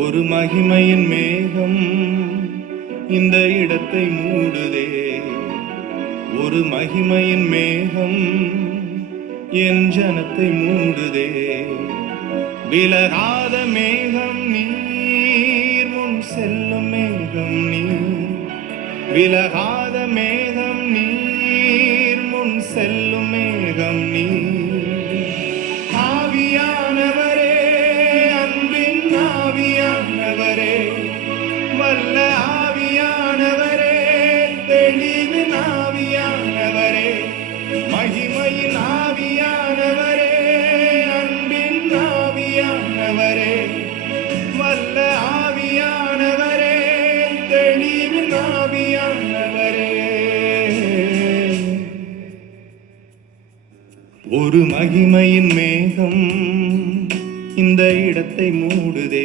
ஒரு மகிமையின் மேகம் இந்த இடத்தை மூடுதே. ஒரு மகிமையின் மேகம் என் ஜனத்தை மூடுதே. விலகாத மேகம் நீர், முன் செல்லும் மேகம் நீர். விலகாத மேகம் நீர், முன் செல்லும் மேகம் நீர். ஆவியானவரே, அன்பின் ஆவியானவரே, வல்ல ஆவியானவரே, தெளிவின் ஆவியானவரே, மகிமையின் ஆவியானவரே, அன்பின் ஆவியானவரே, வல்ல ஆவியானவரே, தெளிவின் ஆவியானவரே. ஒரு மகிமையின் மேகம் இந்த இடத்தை மூடுதே.